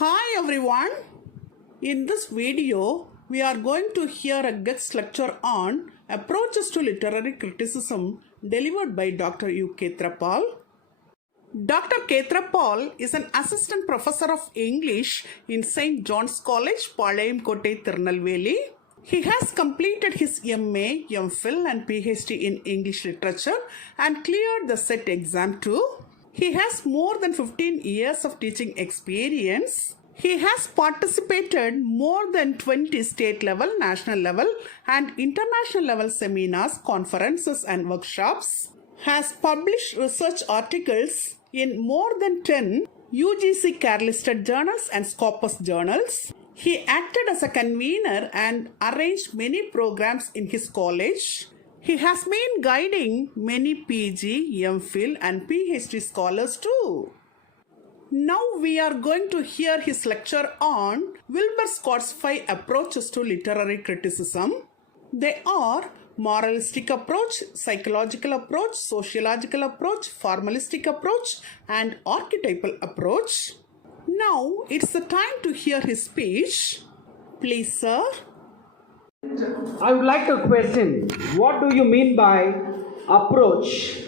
Hi everyone. In this video, we are going to hear a guest lecture on approaches to literary criticism delivered by Dr.U.Kethrapal. Dr.Kethrapal is an assistant professor of English in St. John's College, Palayamkottai, Tirunelveli. He has completed his MA, MPhil and PhD in English literature and cleared the SET exam too. He has more than 15 years of teaching experience. He has participated more than 20 state level, national level and international level seminars, conferences and workshops. Has published research articles in more than 10 UGC care-listed journals and Scopus journals. He acted as a convener and arranged many programs in his college. He has been guiding many PG, MPhil and PhD scholars too. Now we are going to hear his lecture on Wilbur Scott's 5 approaches to literary criticism. They are moralistic approach, psychological approach, sociological approach, formalistic approach and archetypal approach. Now it's the time to hear his speech. Please, sir. I would like to question, what do you mean by approach?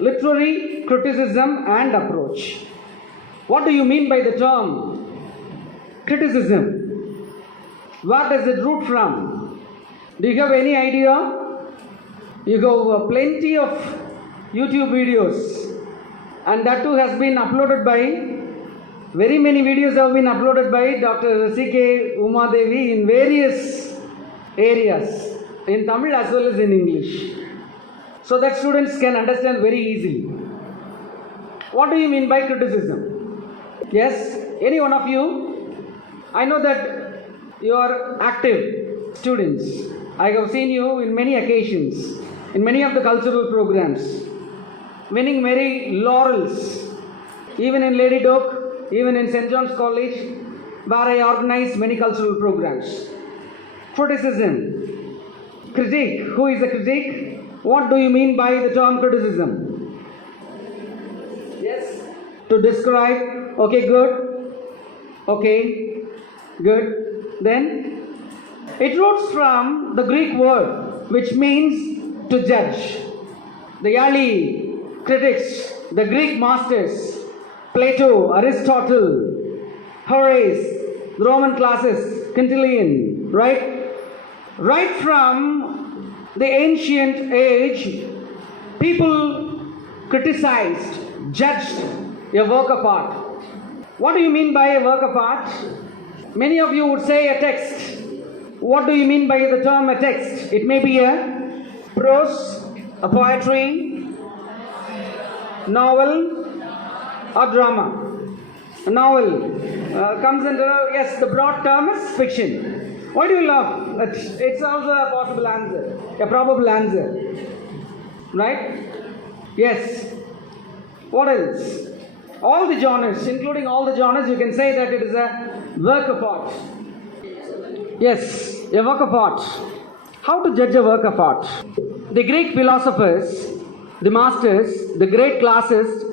Literary criticism and approach. What do you mean by the term criticism? Where does it root from? Do you have any idea? You have plenty of YouTube videos, and that too has been uploaded by, very many videos have been uploaded by Dr. C.K. Umadevi in various areas, in Tamil as well as in English, so that students can understand very easily. What do you mean by criticism? Yes, any one of you? I know that you are active students. I have seen you in many occasions, in many of the cultural programs, winning many laurels, even in Lady Doak, even in St. John's College, where I organize many cultural programs. Criticism. Critique. Who is a critique? What do you mean by the term criticism? Yes. To describe. Okay, good. Okay, good. Then it roots from the Greek word which means to judge. The early critics, the Greek masters, Plato, Aristotle, Horace, the Roman classics, Quintilian, right? Right from the ancient age, people criticized, judged a work of art. What do you mean by a work of art? Many of you would say a text. What do you mean by the term a text? It may be a prose, a poetry, novel or drama. A novel comes under, yes, the broad term is fiction. Why do you laugh? It's also a possible answer, a probable answer. Right? Yes. What else? All the genres, including all the genres, you can say that it is a work of art. Yes, a work of art. How to judge a work of art? The Greek philosophers, the masters, the great classists,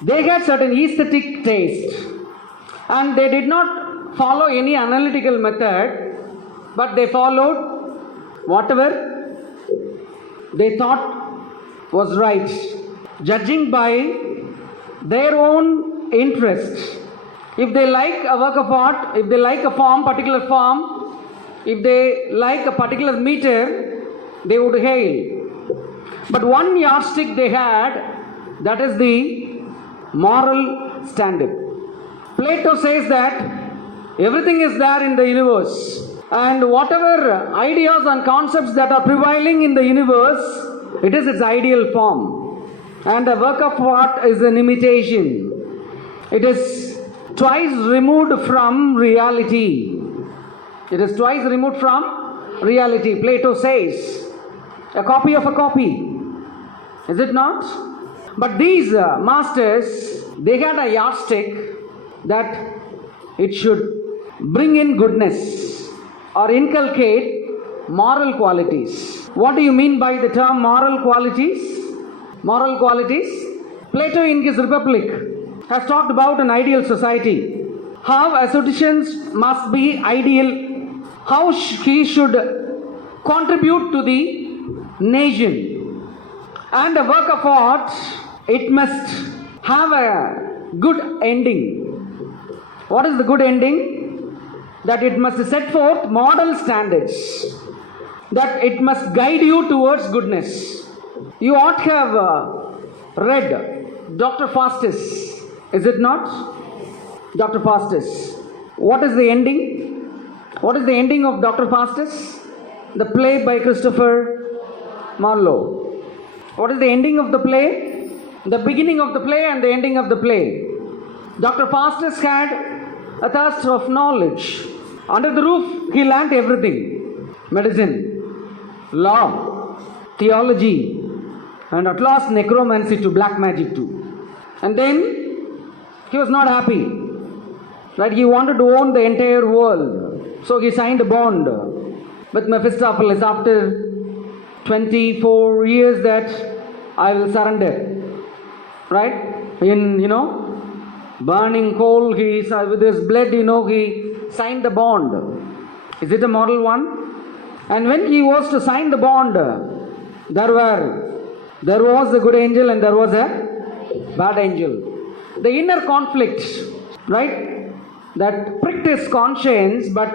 they had certain aesthetic taste. And they did not follow any analytical method, but they followed whatever they thought was right, judging by their own interest. If they like a work of art, if they like a form, particular form, if they like a particular meter, they would hail. But one yardstick they had, that is the moral standard. Plato says that everything is there in the universe, and whatever ideas and concepts that are prevailing in the universe, it is its ideal form. And the work of art is an imitation. It is twice removed from reality. It is twice removed from reality. Plato says, a copy of a copy. Is it not? But these masters, they had a yardstick that it should bring in goodness or inculcate moral qualities. What do you mean by the term moral qualities? Moral qualities? Plato in his Republic has talked about an ideal society. how aestheticians must be ideal, how he should contribute to the nation. And a work of art, it must have a good ending. What is the good ending? That it must set forth moral standards, that it must guide you towards goodness. You ought to have read Dr. Faustus, is it not? Dr. Faustus. What is the ending? What is the ending of Dr. Faustus? The play by Christopher Marlowe. What is the ending of the play? The beginning of the play and the ending of the play. Dr. Faustus had a thirst of knowledge. Under the roof, he learnt everything. Medicine, law, theology, and at last necromancy to black magic too. And then, he was not happy. Right? He wanted to own the entire world. So he signed a bond with Mephistopheles after 24 years that I will surrender. Right? In, burning coal, with his blood, he signed the bond. Is it a moral one? And when he was to sign the bond, there was a good angel and there was a bad angel. The inner conflict, right, that pricked his conscience, but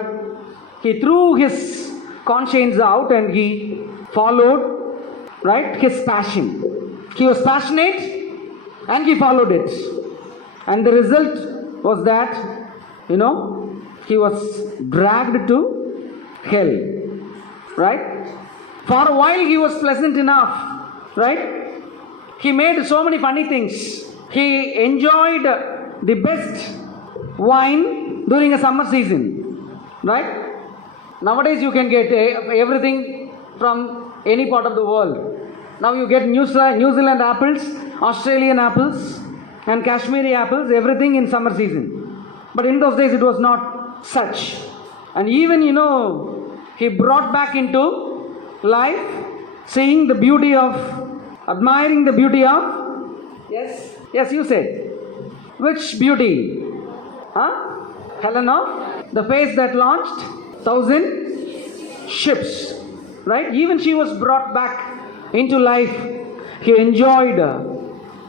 he threw his conscience out and he followed, right, his passion. He was passionate and he followed it. And the result was that, he was dragged to hell. Right? For a while he was pleasant enough. Right? He made so many funny things. He enjoyed the best wine during a summer season. Right? Nowadays you can get everything from any part of the world. Now you get New Zealand apples, Australian apples, and Kashmiri apples, everything in summer season. But in those days it was not such. And even, he brought back into life, seeing the beauty of, admiring the beauty of, yes, you said. Which beauty? Helena, the face that launched 1,000 ships. Right? Even she was brought back into life. He enjoyed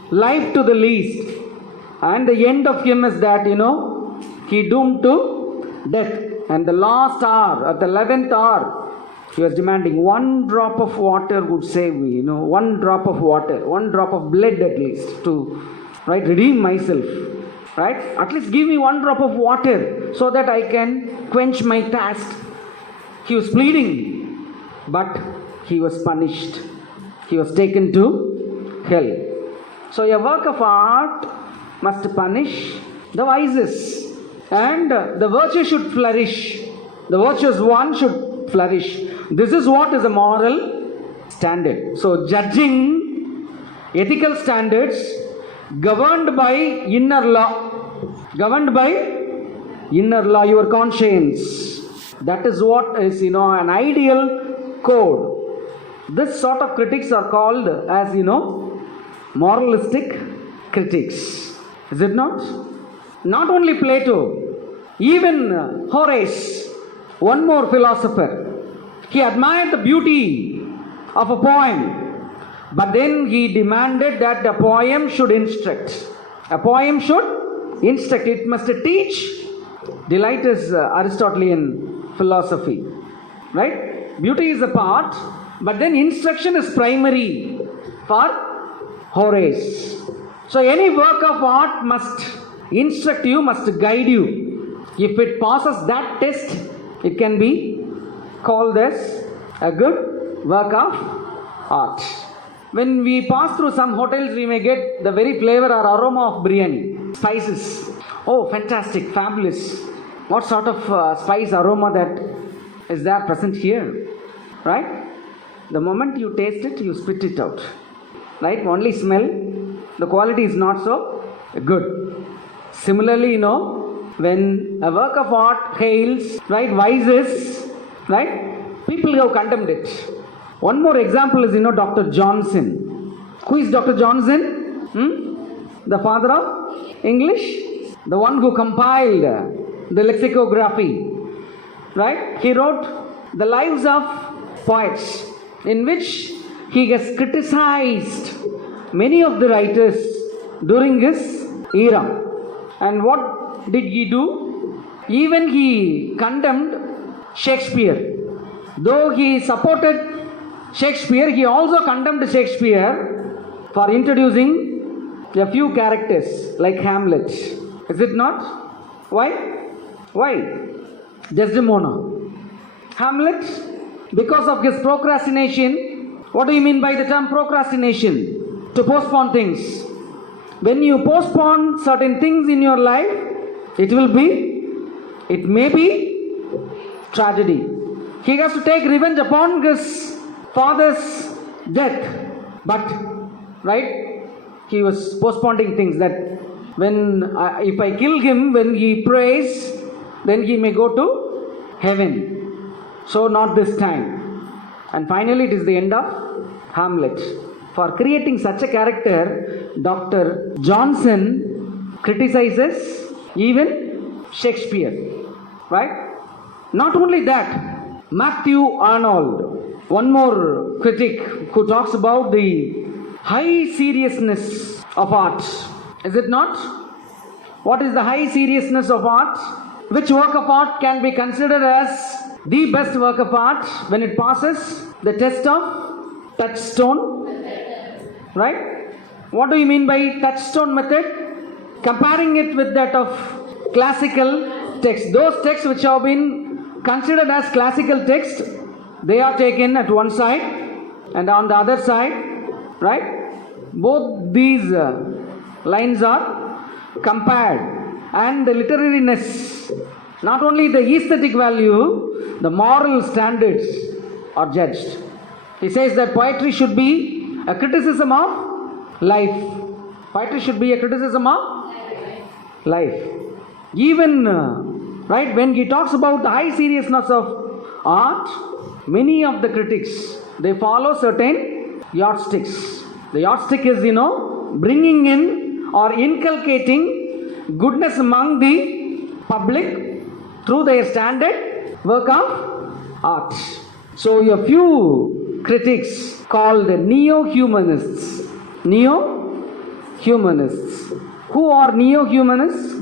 life to the least. And the end of him is that, he doomed to death. And the last hour, at the 11th hour, he was demanding one drop of water would save me, one drop of water, one drop of blood at least to, right, redeem myself. Right? At least give me one drop of water so that I can quench my thirst. He was pleading, but he was punished. He was taken to hell. So a work of art must punish the vices. And the virtue should flourish. The virtuous one should flourish. This is what is a moral standard. So judging ethical standards governed by inner law. Governed by inner law, your conscience. That is what is, an ideal code. This sort of critics are called as, moralistic critics. Is it not? Not only Plato, even Horace, one more philosopher, he admired the beauty of a poem, but then he demanded that the poem should instruct. A poem should instruct, it must teach. Delight is Aristotelian philosophy, right? Beauty is a part, but then instruction is primary for Horace. So any work of art must instruct you, must guide you. If it passes that test, it can be called as a good work of art. When we pass through some hotels, we may get the very flavor or aroma of biryani. Spices. Oh, fantastic, fabulous. What sort of spice aroma that is there present here? Right? The moment you taste it, you spit it out. Right? Only smell. The quality is not so good. Similarly, when a work of art hails, right, vices, right, people have condemned it. One more example is, Dr. Johnson. Who is Dr. Johnson? The father of English? The one who compiled the lexicography, right? He wrote the lives of poets, in which he has criticized many of the writers during his era. And what did he do? Even he condemned Shakespeare. Though he supported Shakespeare, he also condemned Shakespeare for introducing a few characters like Hamlet. Is it not? Why? Why? Desdemona. Hamlet, because of his procrastination. What do you mean by the term procrastination? To postpone things. When you postpone certain things in your life, it may be tragedy. He has to take revenge upon his father's death. But, right, he was postponing things that if I kill him when he prays, then he may go to heaven. So not this time. And finally it is the end of Hamlet. For creating such a character, Dr. Johnson criticizes even Shakespeare. Right? Not only that, Matthew Arnold, one more critic who talks about the high seriousness of art. Is it not? What is the high seriousness of art? Which work of art can be considered as the best work of art when it passes the test of touchstone? Right? What do you mean by touchstone method? Comparing it with that of classical text. Those texts which have been considered as classical text, they are taken at one side, and on the other side, right, both these lines are compared, and the literariness, not only the aesthetic value, the moral standards are judged. He says that poetry should be a criticism of life. Poetry should be a criticism of life. Even right, when he talks about the high seriousness of art, many of the critics, they follow certain yardsticks. The yardstick is, bringing in or inculcating goodness among the public through their standard work of art. So a few critics called Neo-Humanists. Neo-Humanists. Who are Neo-Humanists?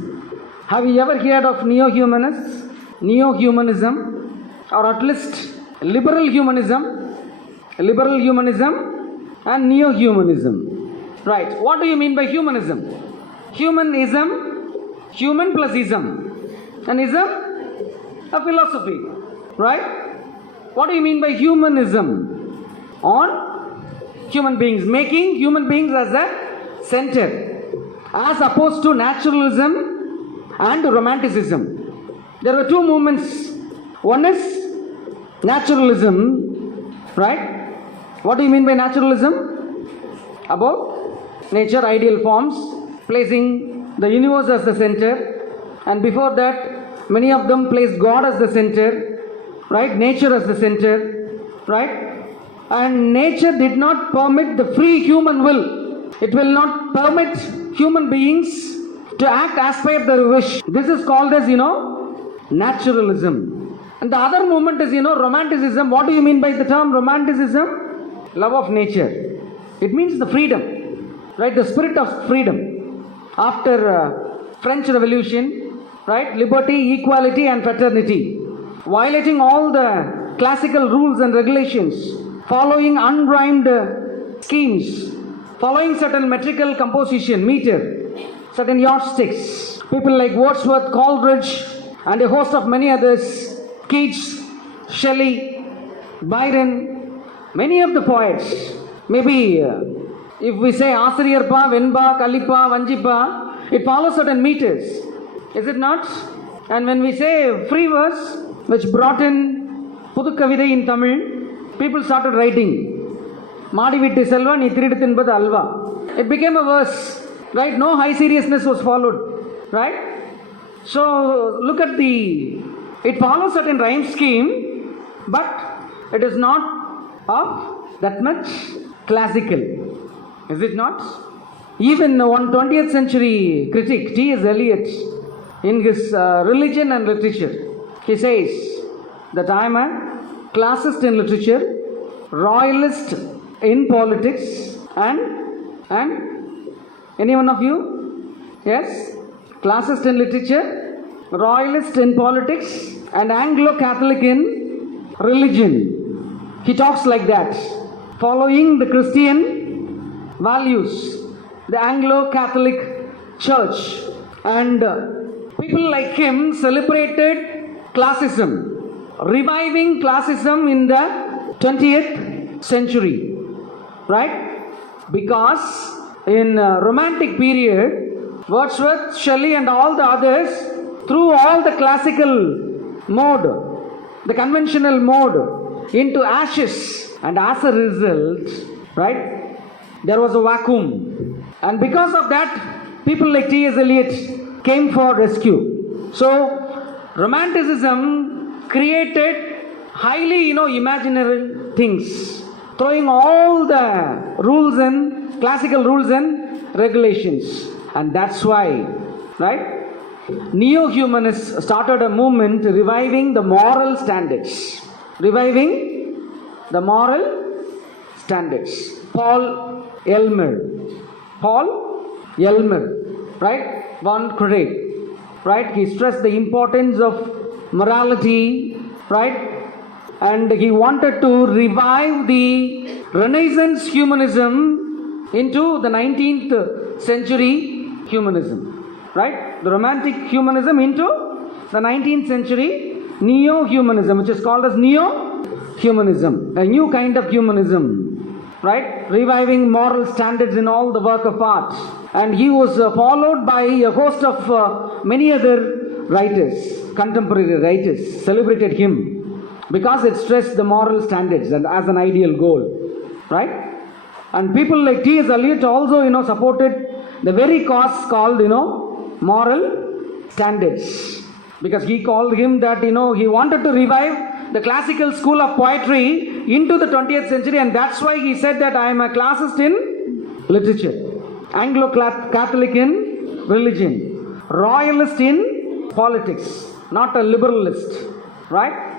Have you ever heard of Neo-Humanists? Neo-Humanism, or at least liberal humanism and Neo-Humanism. Right. What do you mean by humanism? Humanism, human plus ism. And ism, a philosophy. Right? What do you mean by humanism? On human beings, making human beings as a center, as opposed to naturalism and Romanticism. There were two movements. One is naturalism, right? What do you mean by naturalism? About nature, ideal forms, placing the universe as the center, and before that, many of them placed God as the center, right? Nature as the center, right? And nature did not permit the free human will. It will not permit human beings to act as per their wish. This is called as, naturalism. And the other movement is, Romanticism. What do you mean by the term Romanticism? Love of nature. It means the freedom, right? The spirit of freedom. After French Revolution, right? Liberty, equality and fraternity. Violating all the classical rules and regulations. Following unrhymed schemes. Following certain metrical composition, meter. Certain yardsticks. People like Wordsworth, Coleridge and a host of many others. Keats, Shelley, Byron, many of the poets. Maybe if we say Asiriyarpa, Venba, Kalipa, Vanjipa, it follows certain meters. Is it not? And when we say free verse, which brought in Pudukavidai in Tamil, people started writing. Maadi Vittu Selva, Ni Thiridithu Enbadhu Alva. It became a verse, right? No high seriousness was followed, right? So look at it follows certain rhyme scheme, but it is not of that much classical. Is it not? Even one 20th century critic, T.S. Eliot, in his religion and literature. He says that I am a classist in literature, royalist in politics, and any one of you? Yes? Classist in literature, royalist in politics, and Anglo-Catholic in religion. He talks like that, following the Christian values, the Anglo-Catholic Church. And people like him celebrated classism, reviving classism in the 20th century, right? Because in Romantic period, Wordsworth, Shelley and all the others, through all the classical mode, the conventional mode, into ashes, and as a result, right, there was a vacuum. And because of that, people like T.S. Eliot came for rescue. So, Romanticism created highly, imaginary things, throwing all the rules and classical rules and regulations. And that's why, right, Neo-humanists started a movement reviving the moral standards. Reviving the moral standards. Paul Elmer, right, von Critic, right, he stressed the importance of morality, right, and he wanted to revive the Renaissance humanism into the 19th century humanism, right, the Romantic humanism into the 19th century Neo-humanism, which is called as Neo-humanism, a new kind of humanism, right, reviving moral standards in all the work of art. And he was followed by a host of many other writers, contemporary writers, celebrated him because it stressed the moral standards and as an ideal goal, right? And people like T.S. Eliot also, supported the very cause called, moral standards. Because he called him that, he wanted to revive the classical school of poetry into the 20th century, and that's why he said that I am a classist in literature, Anglo-Catholic in religion, royalist in politics, not a liberalist, right?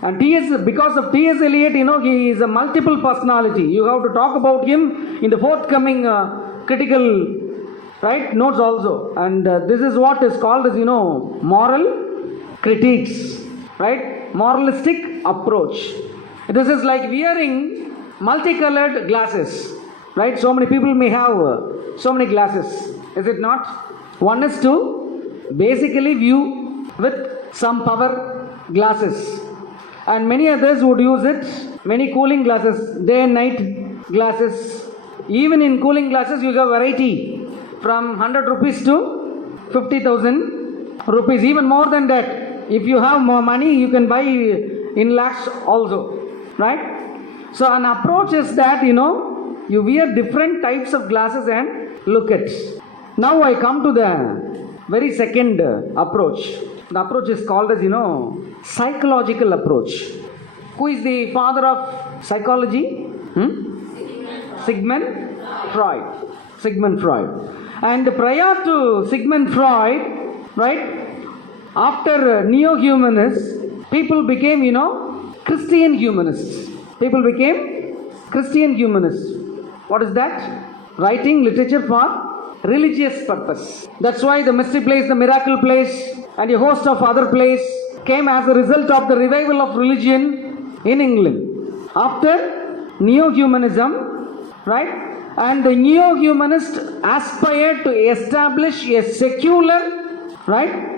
And because of T.S. Eliot, he is a multiple personality. You have to talk about him in the forthcoming critical, right, notes also. And this is what is called as, moral critiques, right? Moralistic approach. This is like wearing multicolored glasses, right? So many people may have so many glasses, is it not? One is to basically view with some power glasses, and many others would use it, many cooling glasses, day and night glasses. Even in cooling glasses, you have variety from 100 rupees to 50,000 rupees, even more than that. If you have more money, you can buy in lakhs also, right? So an approach is that, you wear different types of glasses and look at. Now I come to the very second approach. The approach is called as, psychological approach. Who is the father of psychology? Sigmund Freud. Sigmund Freud. And prior to Sigmund Freud, right, after neo-humanists, people became, Christian humanists. People became Christian humanists. What is that? Writing literature for religious purpose. That's why the mystery plays, the miracle plays, and a host of other plays came as a result of the revival of religion in England. After neo-humanism, right? And the neo-humanists aspired to establish a secular, right,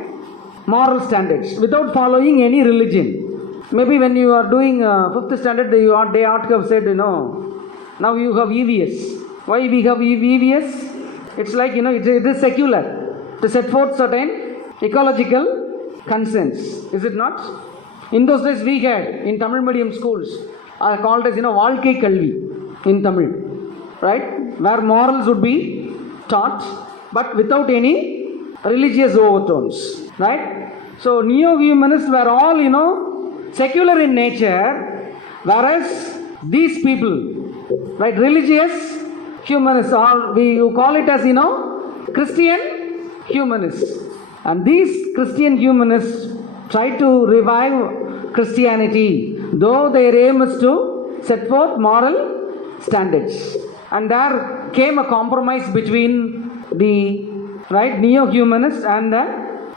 moral standards without following any religion. Maybe when you are doing 5th standard, they ought to have said, now you have EVS. Why we have EVS? It's like, it is secular to set forth certain ecological concerns. Is it not? In those days we had, in Tamil medium schools, are called as, Valkai Kalvi in Tamil. Right? Where morals would be taught, but without any religious overtones. Right? So, neo-humanists were all, secular in nature, whereas these people, right, religious humanists, or you call it as, Christian humanists. And these Christian humanists try to revive Christianity, though their aim is to set forth moral standards. And there came a compromise between the neo-humanists and the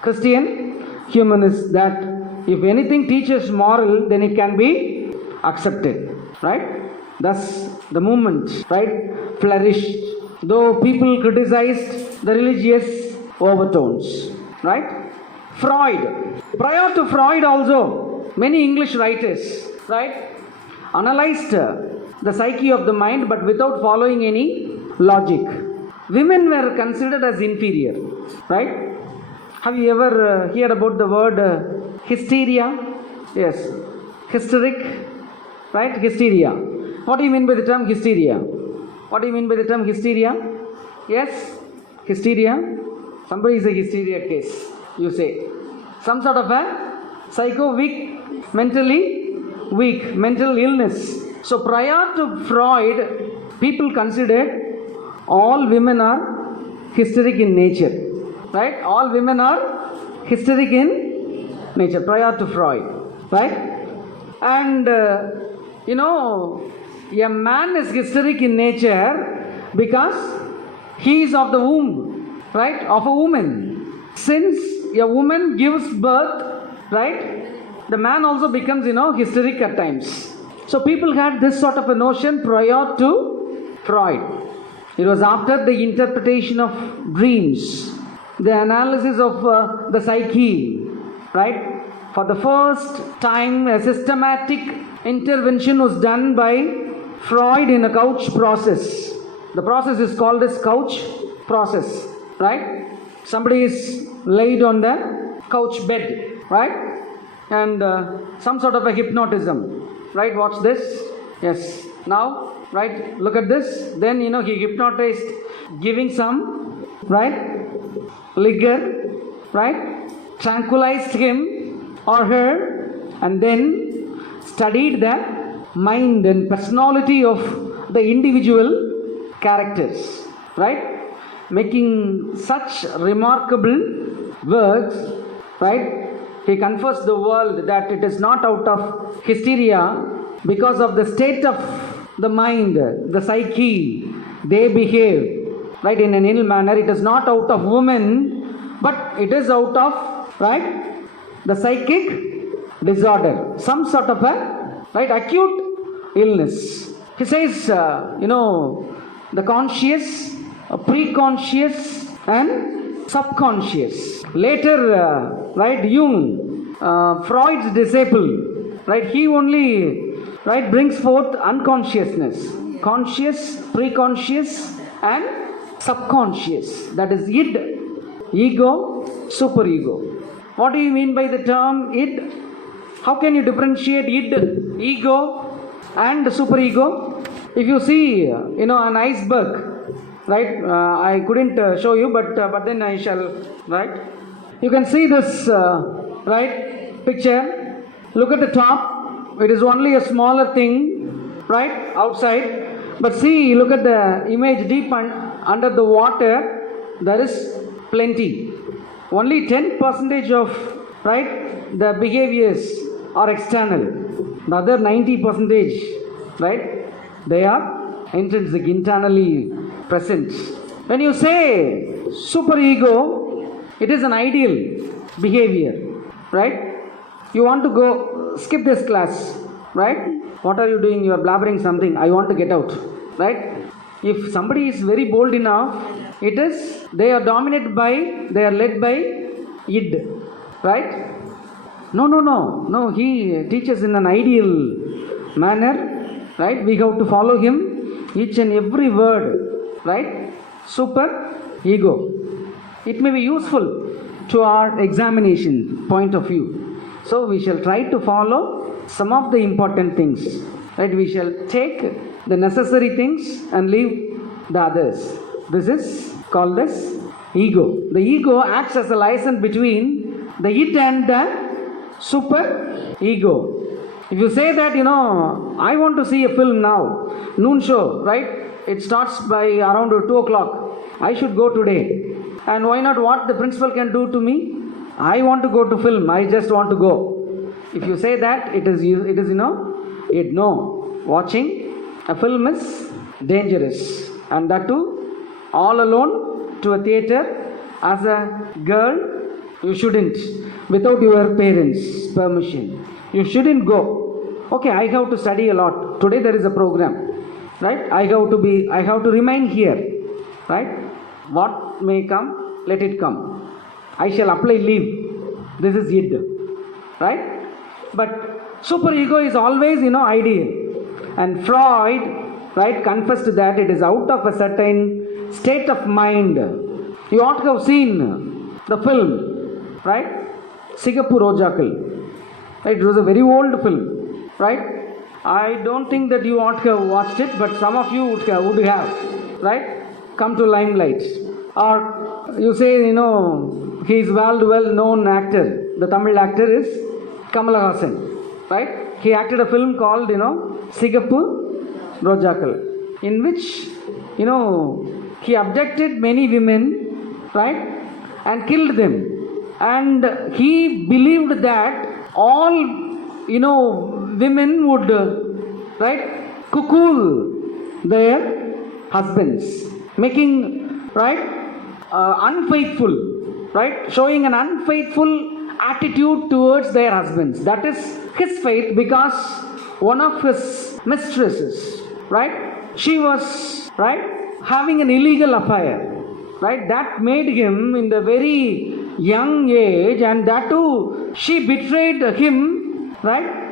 Christian humanists, that if anything teaches moral, then it can be accepted. Right? Thus the movement flourished, though people criticized the religious overtones. Right? Freud. Prior to Freud also, many English writers analyzed the psyche of the mind, but without following any logic. Women were considered as inferior. Right? Have you ever heard about the word hysteria? Yes. Hysteric. Right? Hysteria. What do you mean by the term hysteria? What do you mean by the term hysteria? Yes? Hysteria. Somebody is a hysteria case, you say. Some sort of a weak, mental illness. So prior to Freud, people considered all women are hysteric in nature. Right? All women are hysteric in nature prior to Freud. Right? And a man is hysteric in nature because he is of the womb, of a woman. Since a woman gives birth, the man also becomes, hysteric at times. So people had this sort of a notion prior to Freud. It was after the interpretation of dreams, the analysis of the psyche, for the first time a systematic intervention was done by Freud in a couch process. The process is called as couch process. Somebody is laid on the couch bed, and some sort of a hypnotism. Watch this. Yes. Now, look at this. Then, he hypnotized, giving some, liquor, tranquilized him or her, and then studied the mind and personality of the individual characters. Making such remarkable works, he confessed the world that it is not out of hysteria, because of the state of the mind, the psyche, they behave in an ill manner. It is not out of woman, but it is out of the psychic disorder, some sort of a acute illness. He says the conscious, preconscious and subconscious. Later Jung, Freud's disciple, he only brings forth unconsciousness, conscious, preconscious and subconscious. That is id, ego, superego. What do you mean by the term id? How can you differentiate id, ego and superego? If you see an iceberg, I couldn't show you, but then I shall. You can see this picture. Look at the top. It is only a smaller thing, outside. But see, look at the image deep under the water. There is plenty. Only 10% of the behaviors are external. The other 90%, they are intrinsic, internally present. When you say superego, it is an ideal behavior, You want to go, skip this class, What are you doing? You are blabbering something. I want to get out, If somebody is very bold enough, they are led by id, No, he teaches in an ideal manner, We have to follow him, each and every word, Super ego. It may be useful to our examination point of view. So we shall try to follow some of the important things. We shall take the necessary things and leave the others. This is called as ego. The ego acts as a license between the id and the super ego. If you say that, I want to see a film now, noon show, It starts by around 2 o'clock. I should go today. And why not? What the principal can do to me? I want to go to film, I just want to go. If you say that, it is no. Watching a film is dangerous, and that too all alone to a theatre as a girl. You shouldn't, without your parents' permission. You shouldn't go. Okay, I have to study a lot. Today there is a program, right? I have to remain here, right? What may come, let it come. I shall apply leave. This is id, right? But superego is always, ideal. And Freud, right, confessed that it is out of a certain state of mind. You ought to have seen the film, right? Sigapu Rojakal. Right? It was a very old film, right? I don't think that you ought to have watched it, but some of you would have, right? Come to limelight. Or you say, he is well-known actor. The Tamil actor is Kamal Haasan, right? He acted a film called, Sigapu Rojakal, in which, he abducted many women, right? And killed them. And he believed that all, women would, right, cuckoo their husbands, making, right, unfaithful, right, showing an unfaithful attitude towards their husbands. That is his faith, because one of his mistresses, right, she was, right, having an illegal affair, right, that made him in the very young age, and that too she betrayed him, right,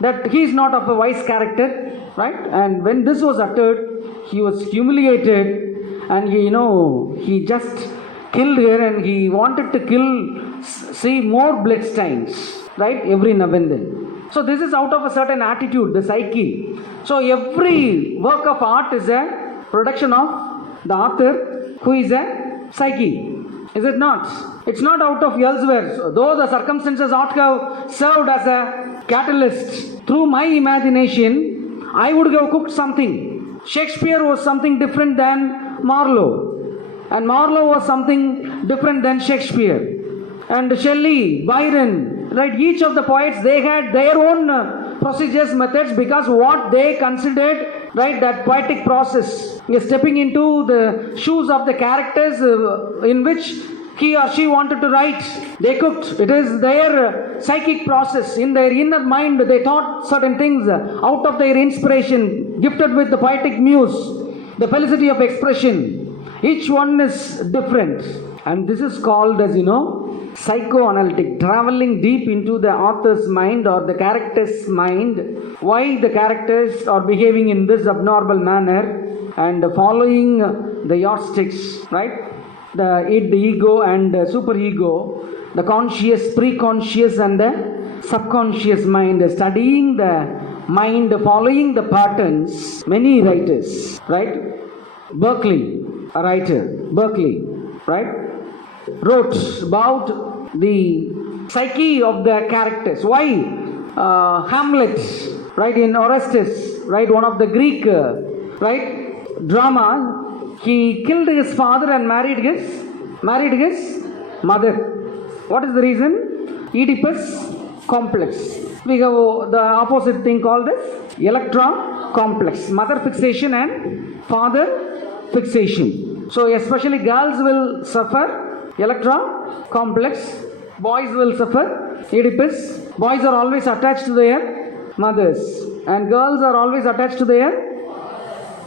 that he is not of a wise character, right. And when this was uttered, he was humiliated, and he just killed her, and he wanted to see more bloodstains, right, every now and then. So this is out of a certain attitude, the psyche. So every work of art is a production of the author, who is a psyche. Is it not? It's not out of elsewhere. So though the circumstances ought to have served as a catalyst, through my imagination, I would have cooked something. Shakespeare was something different than Marlowe, and Marlowe was something different than Shakespeare. And Shelley, Byron, right, each of the poets, they had their own procedures, methods, because what they considered, right, that poetic process is stepping into the shoes of the characters in which he or she wanted to write. They cooked. It is their psychic process. In their inner mind, they thought certain things out of their inspiration, gifted with the poetic muse, the felicity of expression. Each one is different. And this is called as, psychoanalytic, traveling deep into the author's mind or the character's mind, why the characters are behaving in this abnormal manner, and following the yardsticks, right? The id, the ego, and superego, the conscious, pre-conscious, and the subconscious mind, studying the mind, following the patterns. Many writers, right? Berkeley, a writer, Berkeley, right, wrote about the psyche of the characters. Why Hamlet, right, in Orestes, right, one of the Greek, right, drama, he killed his father and married his mother. What is the reason? Oedipus complex. We have the opposite thing called as Electra complex. Mother fixation and father fixation. So especially girls will suffer Electra complex, boys will suffer Oedipus. Boys are always attached to their mothers, and girls are always attached to their.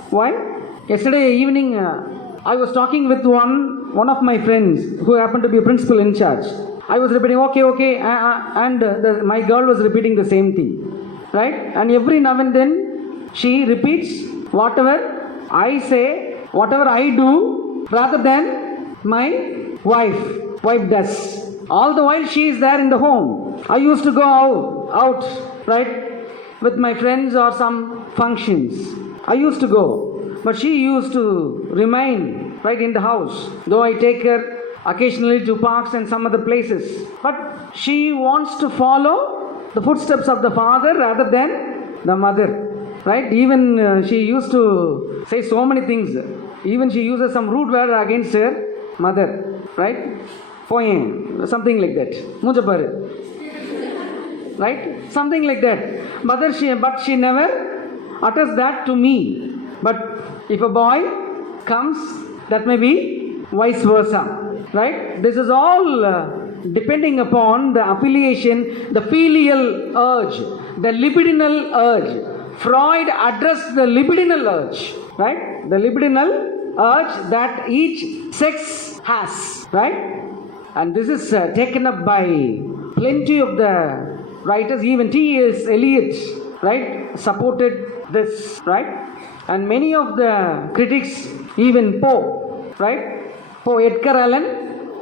Why? Yesterday evening, I was talking with one of my friends who happened to be a principal in charge. I was repeating, okay, and my girl was repeating the same thing, right? And every now and then she repeats whatever I say, whatever I do, rather than my wife does. All the while she is there in the home. I used to go out, right, with my friends or some functions. I used to go, but she used to remain right in the house. Though I take her occasionally to parks and some other places, but she wants to follow the footsteps of the father rather than the mother, right? Even she used to say so many things. Even she uses some rude word against her mother, right? poem, something like that. Mujaparu. Right? Something like that. But she never utters that to me. But if a boy comes, that may be vice versa. Right? This is all depending upon the affiliation, the filial urge, the libidinal urge. Freud addressed the libidinal urge. Right? The libidinal urge that each sex has. Right? And this is taken up by plenty of the writers, even T.S. Eliot, right, supported this, right? And many of the critics, even Poe, right? Poe, Edgar Allan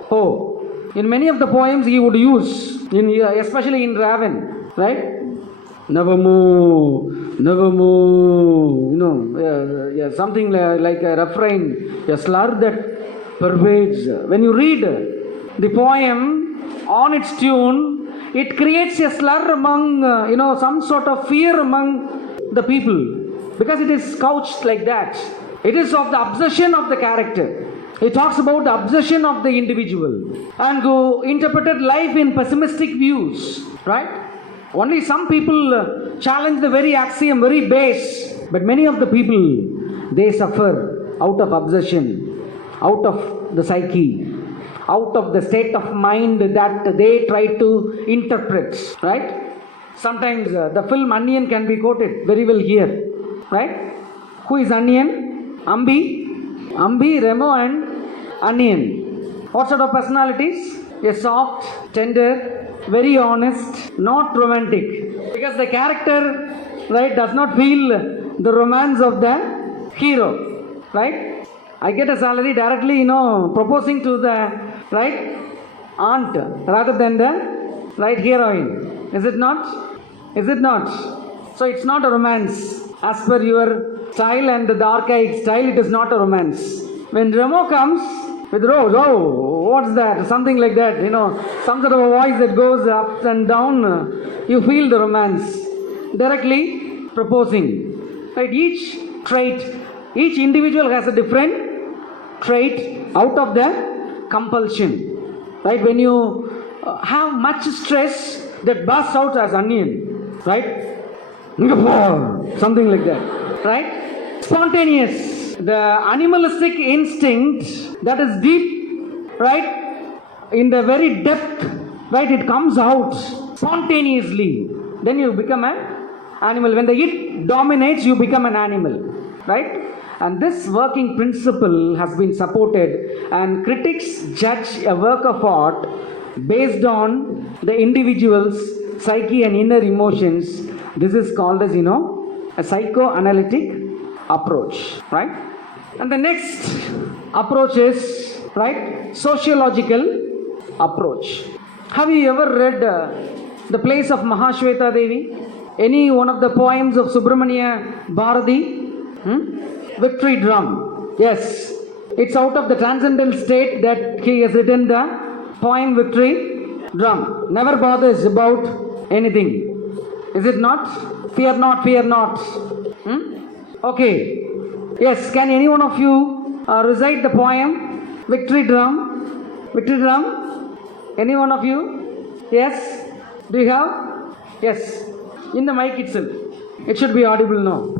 Poe. In many of the poems he would use, especially in Raven, right? Nevermore, nevermore, something like a refrain, a slur that pervades. When you read the poem on its tune, it creates a slur among, some sort of fear among the people. Because it is couched like that. It is of the obsession of the character. It talks about the obsession of the individual. And who interpreted life in pessimistic views. Right? Only some people challenge the very axiom, very base. But many of the people, they suffer out of obsession, out of the psyche, out of the state of mind that they try to interpret, right? Sometimes the film Onion can be quoted very well here, right? Who is Onion? Ambi, Remo and Onion. What sort of personalities? A soft, tender, very honest, not romantic. Because the character, right, does not feel the romance of the hero, right? I get a salary directly, proposing to the right aunt rather than the right heroine. Is it not? Is it not? So it's not a romance. As per your style and the archaic style, it is not a romance. When Remo comes with Rose, oh, what's that? Something like that, some sort of a voice that goes up and down, you feel the romance. Directly proposing. Right? Each trait, each individual has a different trait out of the compulsion. Right? When you have much stress, that bursts out as Onion. Right? Something like that. Right? Spontaneous. The animalistic instinct that is deep, right? In the very depth, right? It comes out spontaneously. Then you become an animal. When the it dominates, you become an animal. Right? And this working principle has been supported, and critics judge a work of art based on the individual's psyche and inner emotions. This is called as, a psychoanalytic approach, right? And the next approach is, right, sociological approach. Have you ever read the plays of Mahashweta Devi? Any one of the poems of Subramania Bharathi? Victory Drum. Yes. It's out of the transcendental state that he has written the poem Victory Drum. Never bothers about anything. Is it not? Fear not, fear not. Okay. Yes, can any one of you recite the poem Victory Drum? Victory Drum? Any one of you? Yes? Do you have? Yes. In the mic itself. It should be audible now.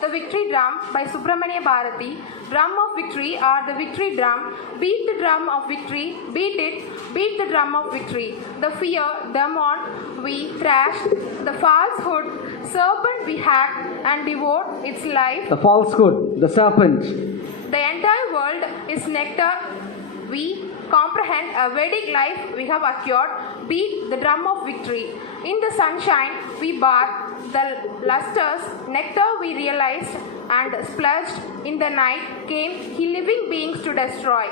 The Victory Drum by Subramania Bharathi. Drum of victory are the victory drum. Beat the drum of victory, beat it, beat the drum of victory. The fear, demon, we thrashed. The falsehood, serpent we hacked and devoured its life. The falsehood, the serpent. The entire world is nectar. We comprehend a Vedic life we have acquired. Beat the drum of victory. In the sunshine we bathe. The lustrous nectar we realized and splurged. In the night came he living beings to destroy.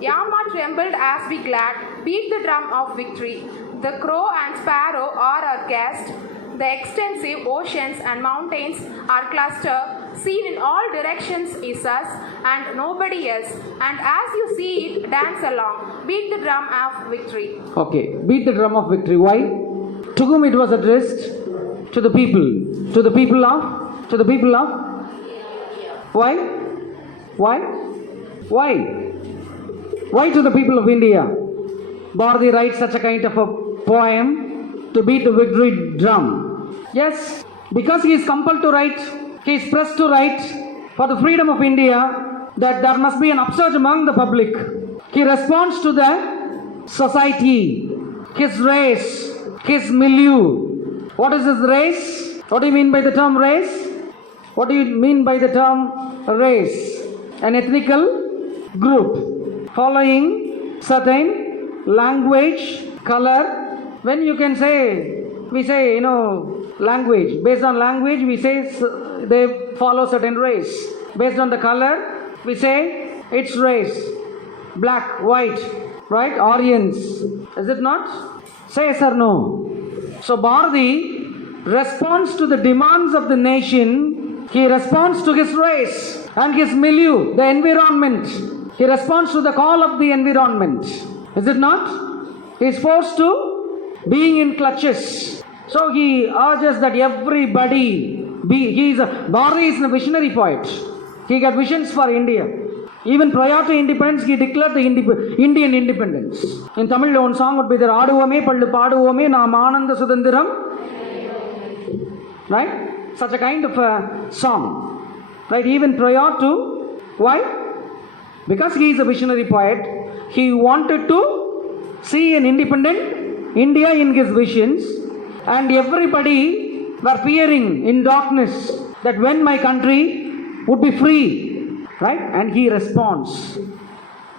Yama trembled as we glad. Beat the drum of victory. The crow and sparrow are our guests. The extensive oceans and mountains are clustered. Seen in all directions is us and nobody else. And as you see it, dance along. Beat the drum of victory. Okay, beat the drum of victory. Why? To whom it was addressed? To the people. To the people of? To the people of? Why? Why? Why? Why to the people of India? Bharathi writes such a kind of a poem to beat the victory drum. Yes, because he is compelled to write, he is pressed to write for the freedom of India, that there must be an upsurge among the public. He responds to the society, his race, his milieu. What is his race? What do you mean by the term race? What do you mean by the term race? An ethnical group following certain language, color. When you can say, we say, language. Based on language, we say they follow certain race. Based on the color, we say it's race. Black, white, right? Aryans. Is it not? Say yes or no. So Bharathi responds to the demands of the nation. He responds to his race and his milieu, the environment. He responds to the call of the environment. Is it not? He is forced to being in clutches. So he urges that everybody Bharathi is a visionary poet. He got visions for India. Even prior to independence, he declared the Indian independence. In Tamil, one song would be there, Aduvame, Pallu Paduvame, Naam Ananda Sudandiram. Right? Such a kind of a song. Right? Even prior to, why? Because he is a visionary poet, he wanted to see an independent India in his visions, and everybody were fearing in darkness that when my country would be free, right? And he responds,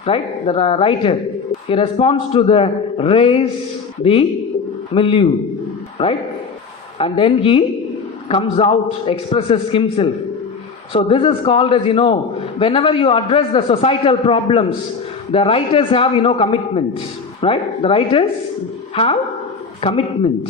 right? The writer, he responds to the race, the milieu, right? And then he comes out, expresses himself. So this is called as, whenever you address the societal problems, the writers have, commitment, right? The writers have commitment.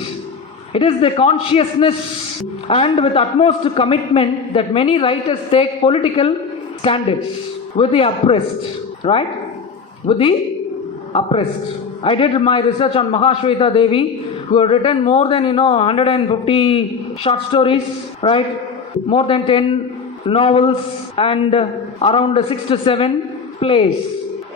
It is the consciousness and with utmost commitment that many writers take political standards with the oppressed, right? With the oppressed. I did my research on Mahashweta Devi, who had written more than, 150 short stories, right? More than 10 novels and around 6 to 7 plays,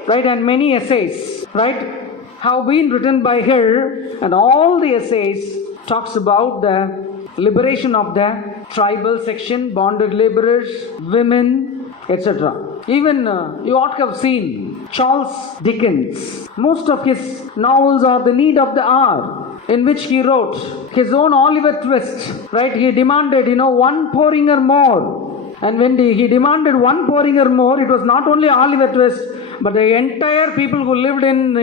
right? And many essays, right? Have been written by her, and all the essays talks about the liberation of the tribal section, bonded laborers, women, etc. Even you ought to have seen Charles Dickens. Most of his novels are the need of the hour, in which he wrote his own Oliver Twist, right? He demanded, one Porringer more. And when he demanded one Porringer more, it was not only Oliver Twist, but the entire people who lived in,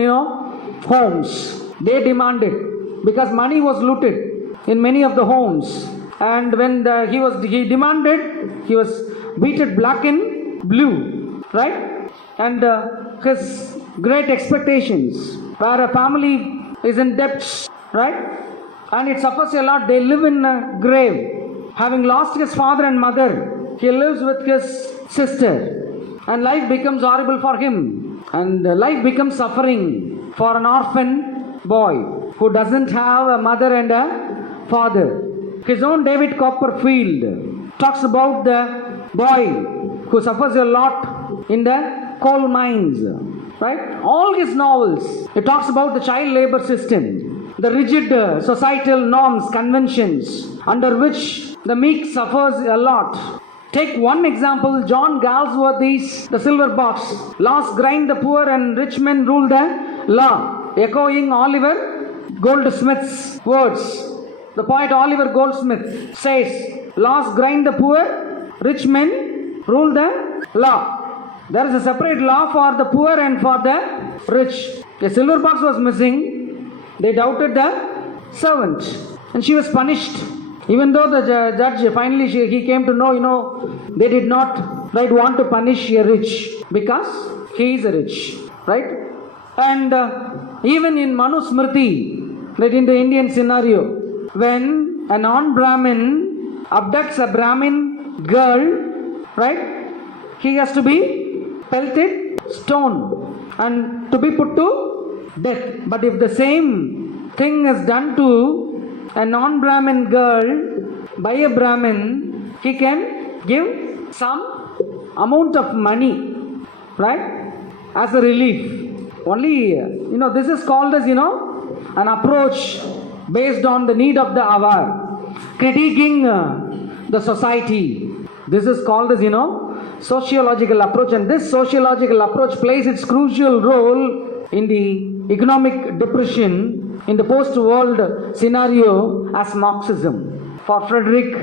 homes. They demanded, because money was looted in many of the homes. And when he demanded, he was beaten black and blue, right? And his great expectations, where a family is in debt, right? And it suffers a lot. They live in a grave. Having lost his father and mother, he lives with his sister. And life becomes horrible for him. And life becomes suffering for an orphan boy who doesn't have a mother and a father. His own David Copperfield talks about the boy who suffers a lot in the coal mines, right? All his novels, it talks about the child labor system, the rigid societal norms, conventions, under which the meek suffers a lot. Take one example, John Galsworthy's The Silver Box. Laws grind the poor and rich men rule the law. Echoing Oliver Goldsmith's words. The poet Oliver Goldsmith says, laws grind the poor, rich men rule the law. There is a separate law for the poor and for the rich. The silver box was missing. They doubted the servant, and she was punished. Even though the judge finally he came to know, they did not want to punish a rich because he is a rich, right? And even in Manu Smriti, right, in the Indian scenario, when a non-Brahmin abducts a Brahmin girl, right, he has to be pelted, stoned, and to be put to death. But if the same thing is done to a non-Brahmin girl by a Brahmin, he can give some amount of money, right, as a relief. Only, this is called as, an approach based on the need of the hour, critiquing the society. This is called as, sociological approach, and this sociological approach plays its crucial role in the economic depression in the post-world scenario as Marxism. For Frederick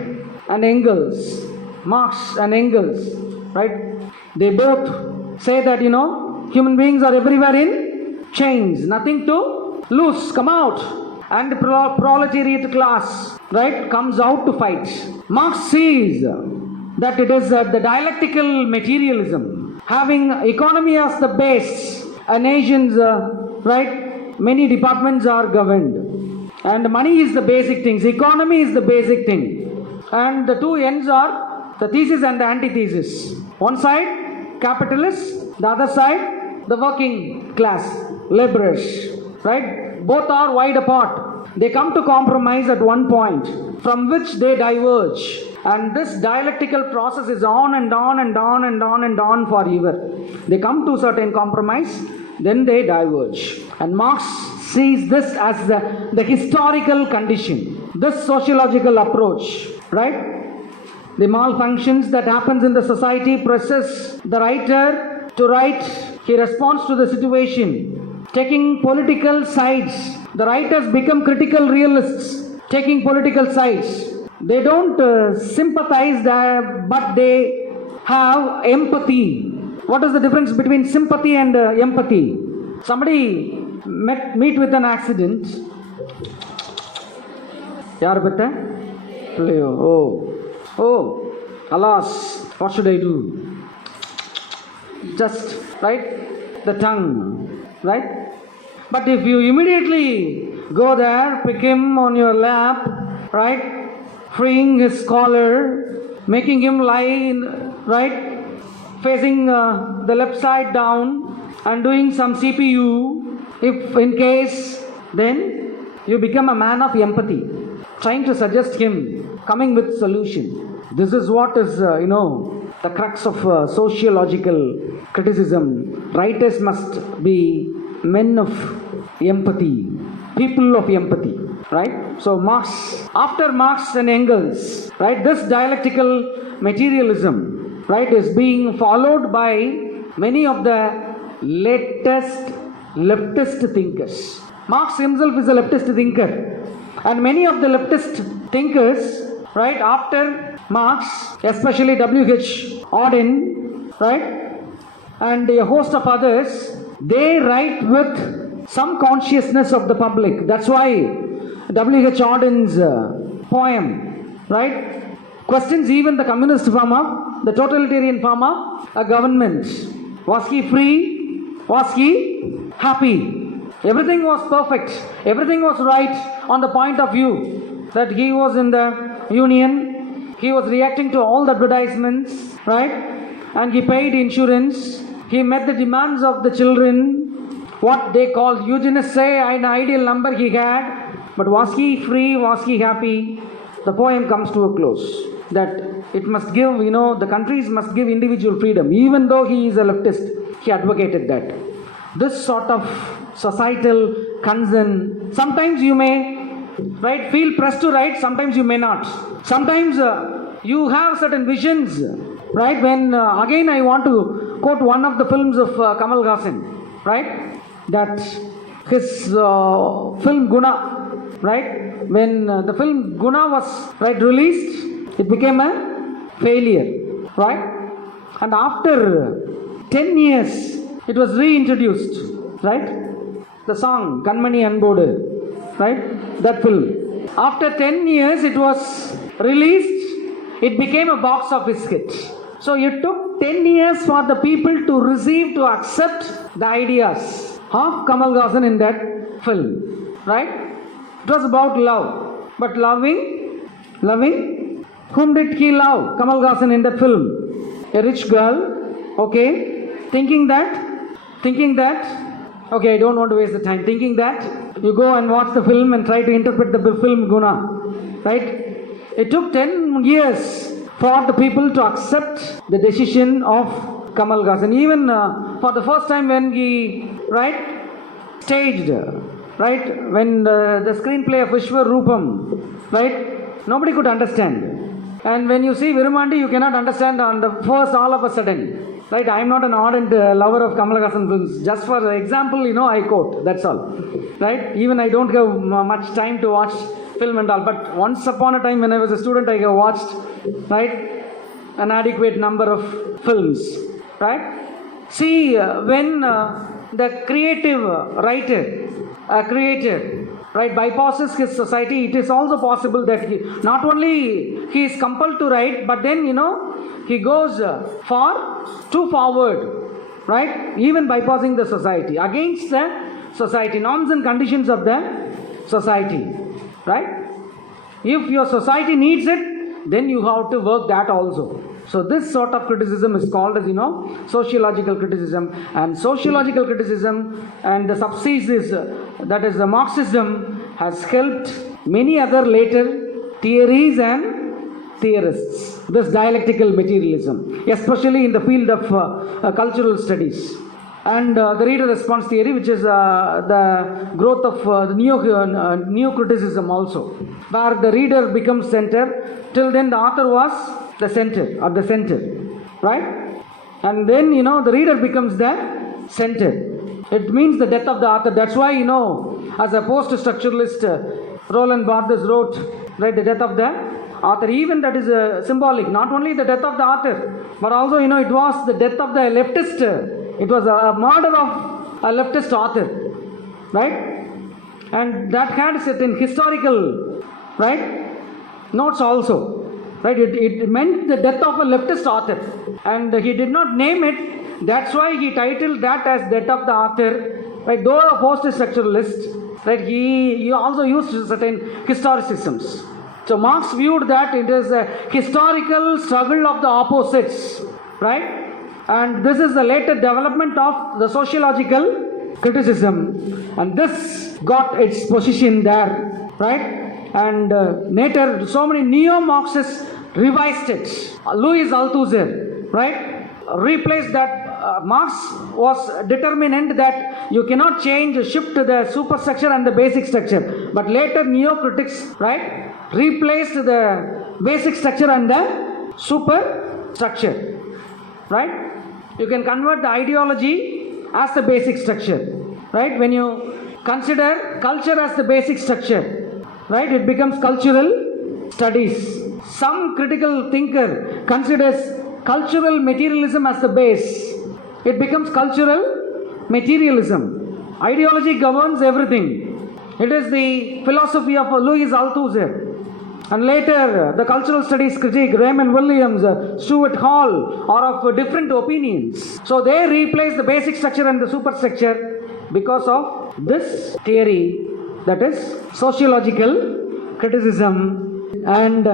and Engels, Marx and Engels, right? They both say that, human beings are everywhere in chains, nothing to lose, come out. And the proletariat class, right, comes out to fight. Marx sees that it is the dialectical materialism, having economy as the base, a nation's, right, many departments are governed. And money is the basic things, economy is the basic thing. And the two ends are the thesis and the antithesis. One side, capitalists, the other side, the working class, laborers, right? Both are wide apart. They come to compromise at one point from which they diverge. And this dialectical process is on and on and on and on and on forever. They come to certain compromise, then they diverge. And Marx sees this as the historical condition. This sociological approach, right? The malfunctions that happens in the society presses the writer to write. He responds to the situation. Taking political sides. The writers become critical realists, taking political sides. They don't sympathize, but they have empathy. What is the difference between sympathy and empathy? Somebody meet with an accident. Yaar bata? Oh, alas, what should I do? Just, right? The tongue, right? But if you immediately go there, pick him on your lap, right? Freeing his collar, making him lie, right? Facing the left side down and doing some CPU, if in case, then you become a man of empathy, trying to suggest him, coming with solution. This is what is, the crux of sociological criticism. Writers must be men of empathy, people of empathy, right? So Marx, after Marx and Engels, right, this dialectical materialism, right, is being followed by many of the latest leftist thinkers. Marx himself is a leftist thinker, and many of the leftist thinkers, right, after Marx, especially W.H. Auden, right, and a host of others, they write with some consciousness of the public. That's why W.H. Auden's poem, right, questions even the communist form of, the totalitarian form of a government. Was he free? Was he happy? Everything was perfect. Everything was right on the point of view that he was in the union. He was reacting to all the advertisements, right? And he paid insurance. He met the demands of the children, what they called eugenics, an ideal number he had. But was he free? Was he happy? The poem comes to a close. That it must give, the countries must give individual freedom. Even though he is a leftist, he advocated that. This sort of societal concern, sometimes you may, right, feel pressed to write, sometimes you may not. Sometimes you have certain visions, right? When, again I want to quote one of the films of Kamal Haasan, right? That his film Guna, right? When the film Guna was, right, released, it became a failure, right? And after 10 years, it was reintroduced, right? The song Kanmani Anbodu, right? That film. After 10 years, it was released. It became a box office hit. So it took 10 years for the people to receive, to accept the ideas of Kamal Haasan in that film, right? It was about love. But loving, whom did he love? Kamal Haasan in that film. A rich girl, okay, thinking that, okay, I don't want to waste the time, thinking that you go and watch the film and try to interpret the film Guna, right? It took 10 years for the people to accept the decision of Kamal Haasan. Even for the first time when he right, staged, right, when the screenplay of Vishwarupam, right, nobody could understand. And when you see Virumandi, you cannot understand on the first all of a sudden. Right, I am not an ardent lover of Kamal Haasan films. Just for example, I quote, that's all. Right, even I don't have much time to watch film and all. But once upon a time when I was a student, I have watched, right, an adequate number of films. Right. See, when the creative writer, creator, right, bypasses his society, it is also possible that not only he is compelled to write, but then, he goes too forward, right, even bypassing the society, against the society, norms and conditions of the society, right. If your society needs it, then you have to work that also. So this sort of criticism is called as, sociological criticism. And sociological criticism and the subspecies, that is the Marxism, has helped many other later theories and theorists. This dialectical materialism, especially in the field of cultural studies. And the reader response theory, which is the growth of the neo-criticism also, where the reader becomes center. Till then the author was the center, at the center, right? And then, the reader becomes the center. It means the death of the author. That's why, as a post-structuralist, Roland Barthes wrote, right, the death of the author. Even that is symbolic. Not only the death of the author, but also, it was the death of the leftist. It was a murder of a leftist author, right? And that had certain historical, right, notes also, right? It meant the death of a leftist author, and he did not name it. That's why he titled that as death of the author, right? Though a post-structuralist, right, he also used certain historicisms. So Marx viewed that it is a historical struggle of the opposites, right? And this is the later development of the sociological criticism, and this got its position there, right? And later so many neo-Marxists revised it. Louis Althusser, right, replaced that. Marx was determinant that you cannot shift the superstructure and the basic structure. But later neo-critics, right, replaced the basic structure and the superstructure, right? You can convert the ideology as the basic structure, right? When you consider culture as the basic structure, right, it becomes cultural studies. Some critical thinker considers cultural materialism as the base. It becomes cultural materialism. Ideology governs everything. It is the philosophy of Louis Althusser. And later, the cultural studies critic Raymond Williams, Stuart Hall are of different opinions. So they replace the basic structure and the superstructure because of this theory, that is sociological criticism and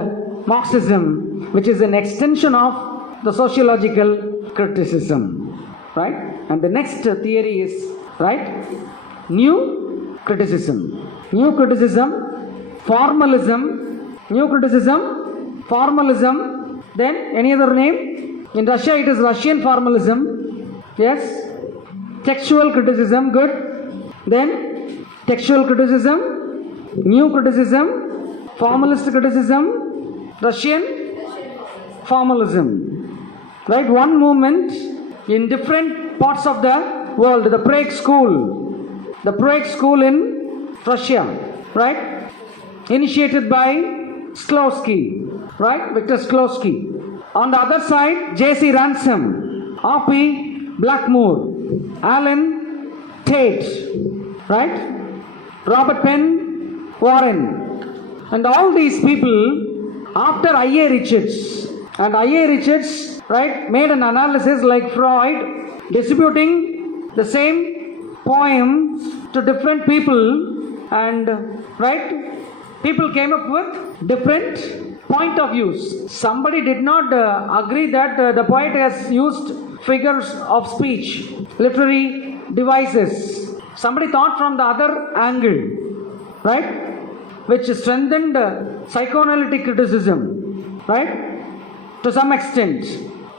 Marxism, which is an extension of the sociological criticism, right? And the next theory is, right, new criticism. New criticism, formalism. New criticism, formalism, then any other name? In Russia it is Russian formalism, yes. Textual criticism, good. Then textual criticism, new criticism, formalist criticism, Russian formalism, right? One movement in different parts of the world. The Prague school in Russia, right? Initiated by Shklovsky, right? Victor Shklovsky. On the other side, J.C. Ransom, R.P. Blackmore, Alan Tate, right? Robert Penn Warren. And all these people, after I.A. Richards, and I.A. Richards, right, made an analysis like Freud, distributing the same poems to different people, and, right, people came up with different point of views. Somebody did not agree that the poet has used figures of speech, literary devices. Somebody thought from the other angle, right, which strengthened psychoanalytic criticism, right, to some extent.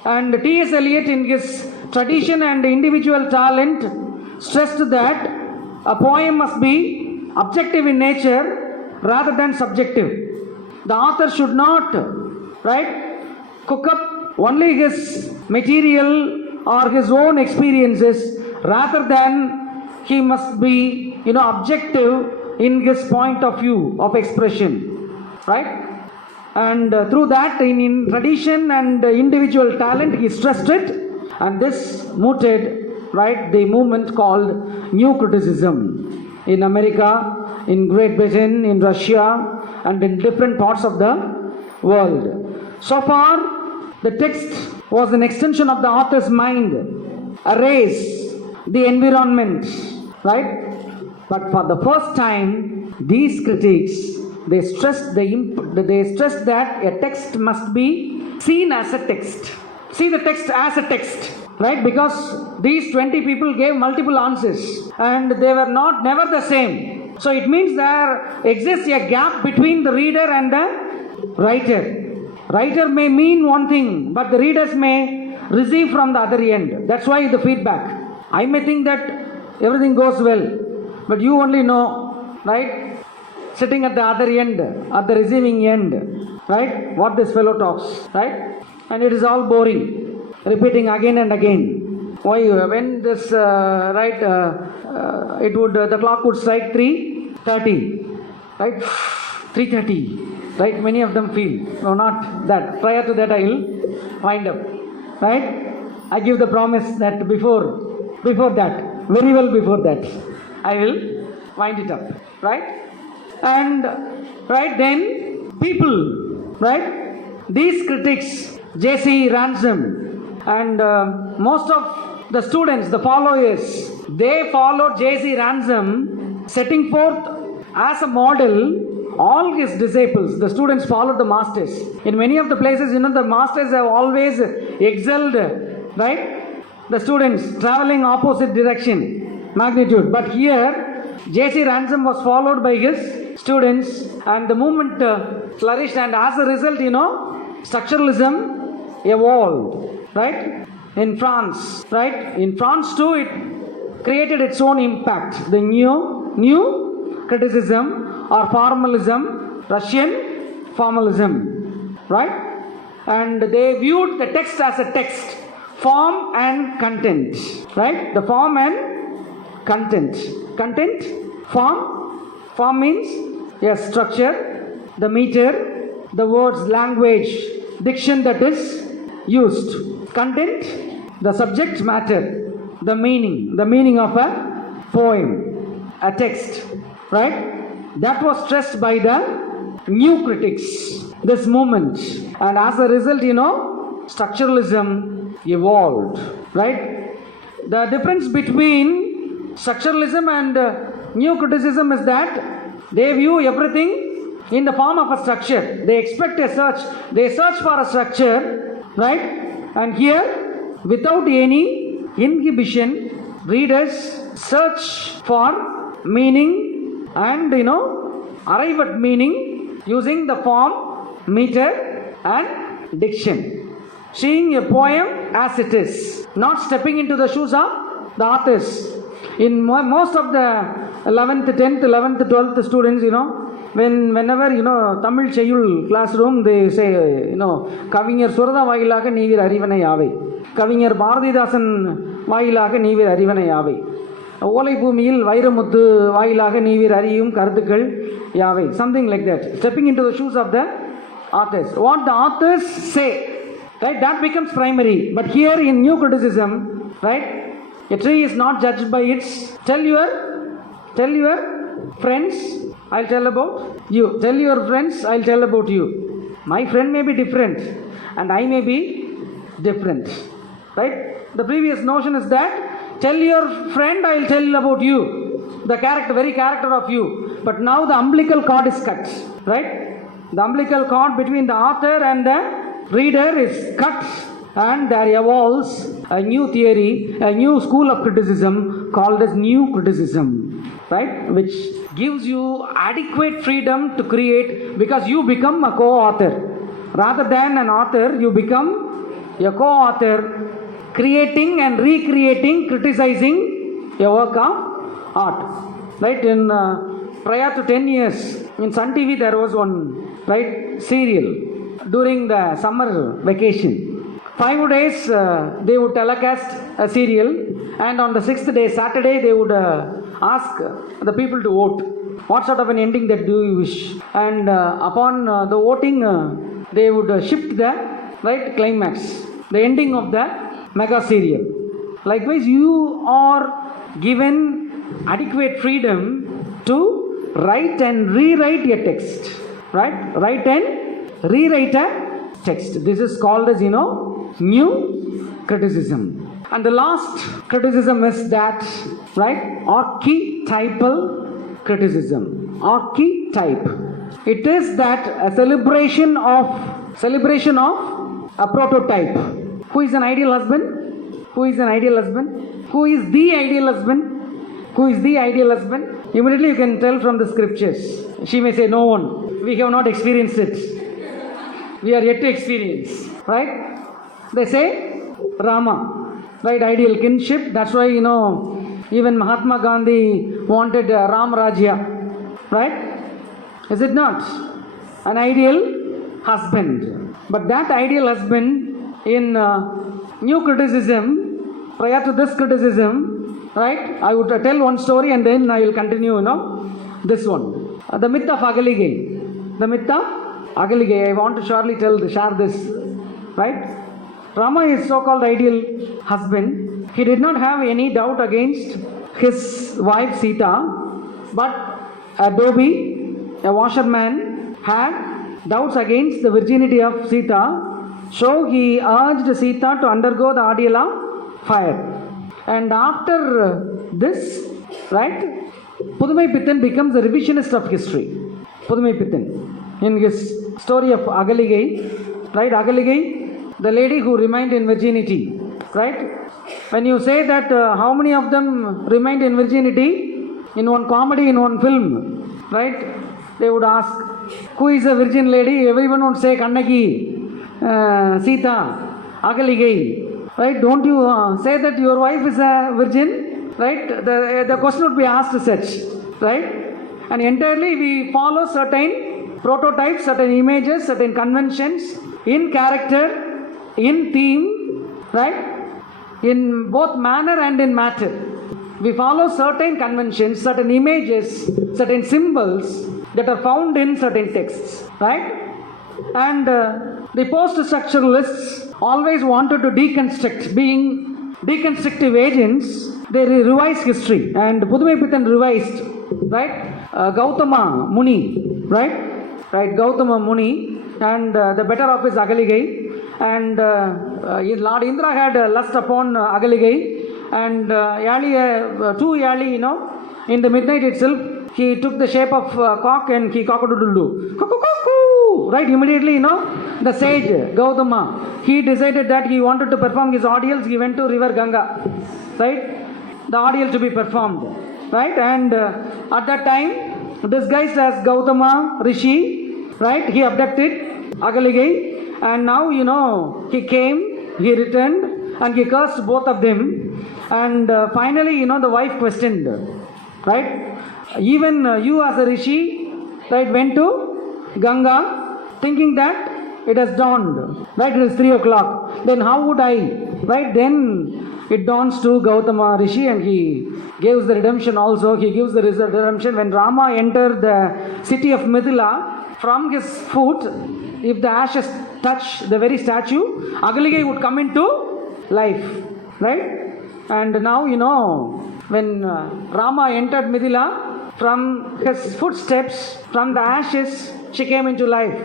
And T.S. Eliot, in his tradition and individual talent, stressed that a poem must be objective in nature rather than subjective. The author should not, right, cook up only his material or his own experiences, rather than he must be, objective in his point of view of expression, right? And through that, in tradition and individual talent, he stressed it, and this mooted, right, the movement called New Criticism in America, in Great Britain, in Russia, and in different parts of the world. So far, the text was an extension of the author's mind, a race, the environment, right? But for the first time, these critics, they stressed that a text must be seen as a text. See the text as a text, right? Because these 20 people gave multiple answers and they were never the same. So it means there exists a gap between the reader and the writer. Writer may mean one thing, but the readers may receive from the other end. That's why the feedback. I may think that everything goes well, but you only know, right? Sitting at the other end, at the receiving end, right? What this fellow talks, right? And it is all boring, repeating again and again. Why? When this, the clock would strike 3:30, right? 3:30, right? Many of them feel, no, not that. Prior to that, I will wind up, right? I give the promise that before that, very well before that, I will wind it up, right? And right then, people, right? These critics, J.C. Ransom, and most of the students, the followers, they followed J.C. Ransom, setting forth as a model all his disciples. The students followed the masters. In many of the places, the masters have always excelled, right? The students traveling opposite direction, magnitude. But here, J.C. Ransom was followed by his students, and the movement flourished, and as a result, structuralism evolved, right? In France, right? In France too, it created its own impact. The new criticism or formalism, Russian formalism, right? And they viewed the text as a text, form and content, right? The form and content. Form means structure, the meter, the words, language, diction that is used. Content, the subject matter, the meaning of a poem, a text, right? That was stressed by the new critics, this movement, and as a result, structuralism evolved, right? The difference between structuralism and new criticism is that they view everything in the form of a structure. They expect they search for a structure, right? And here, without any inhibition, readers search for meaning and arrive at meaning using the form, meter and diction. Seeing a poem as it is, not stepping into the shoes of the authors. In most of the 11th, 10th, 11th, 12th students, whenever Tamil Cheyul classroom, they say, கவிஞர் சுரதா வாயிலாக நீவீர் அறிவனை யாவை, கவிஞர் பாரதிதாசன் வாயிலாக நீவீர் அறிவனை யாவை, ஓலை பூமியில் வைரமுத்து வாயிலாக நீவீர் அறியும் கருத்துக்கள் யாவை, something like that. Stepping into the shoes of the authors, what the authors say, right? That becomes primary. But here in new criticism, right? A tree is not judged by its. Tell your friends, I'll tell about you. Tell your friends, I'll tell about you. My friend may be different and I may be different, right? The previous notion is that tell your friend, I'll tell about you, the very character of you. But now the umbilical cord is cut, right? The umbilical cord between the author and the reader is cut, and there evolves a new theory, a new school of criticism called as new criticism, right? Which gives you adequate freedom to create, because you become a co-author. Rather than an author, you become a co-author, creating and recreating, criticizing a work of art. Right? In prior to 10 years, in Sun TV there was one, right, serial during the summer vacation. 5 days they would telecast a serial, and on the 6th day, Saturday, they would ask the people to vote. What sort of an ending that do you wish? And upon the voting, they would shift the right climax, the ending of the mega serial. Likewise, you are given adequate freedom to write and rewrite a text. Right? Write and rewrite a text. This is called as, new criticism. And the last criticism is that, right, archetypal criticism. Archetype. It is that a celebration of a prototype. Who is an ideal husband? Who is an ideal husband? Who is the ideal husband? Who is the ideal husband? Immediately you can tell from the scriptures. She may say, no one. We have not experienced it. We are yet to experience. Right? They say Rama. Right? Ideal kinship. That's why, even Mahatma Gandhi wanted Ram Rajya. Right? Is it not? An ideal husband. But that ideal husband in new criticism, prior to this criticism, right, I would tell one story and then I will continue, this one. The myth of Agalige. The myth of Agalige. I want to share this, right? Rama is so-called ideal husband. He did not have any doubt against his wife Sita, but a dhobi, a washerman, had doubts against the virginity of Sita, so he urged Sita to undergo the ordeal of fire. And after this, right, Pudumai Pittan becomes a revisionist of history. Pudumai Pittan, in his story of Agalige, right, Agalige, the lady who remained in virginity, right? When you say that how many of them remained in virginity in one comedy, in one film, right? They would ask, who is a virgin lady? Everyone would say Kannaki, Sita, Agalige. Right? Don't you say that your wife is a virgin? Right? The question would be asked such. Right? And entirely we follow certain prototypes, certain images, certain conventions in character, in theme, right? In both manner and in matter. We follow certain conventions, certain images, certain symbols that are found in certain texts. Right? And the post-structuralists always wanted to deconstruct. Being deconstructive agents, they revise history. And Pudumai Pittan revised, right? Gautama Muni, right? Right, Gautama Muni, and the better of his Agalige. And Lord Indra had lust upon Agalige. And to Yali, in the midnight itself, he took the shape of cock and he cock-a-doodle-doo. Right, immediately, the sage, Gautama, he decided that he wanted to perform his ordeals. He went to river Ganga, right, the ordeal to be performed, right, and at that time, disguised as Gautama Rishi, right, he abducted Agalige, and now, he came, he returned, and he cursed both of them, and finally, the wife questioned, right, even you as a Rishi, right, went to Ganga, thinking that it has dawned, right, it is 3 o'clock, then how would I, right, then it dawns to Gautama Rishi, and he gives the redemption also. He gives the redemption when Rama entered the city of Mithila. From his foot, if the ashes touch the very statue, Agalige would come into life, right? And now, when Rama entered Mithila, from his footsteps, from the ashes, she came into life.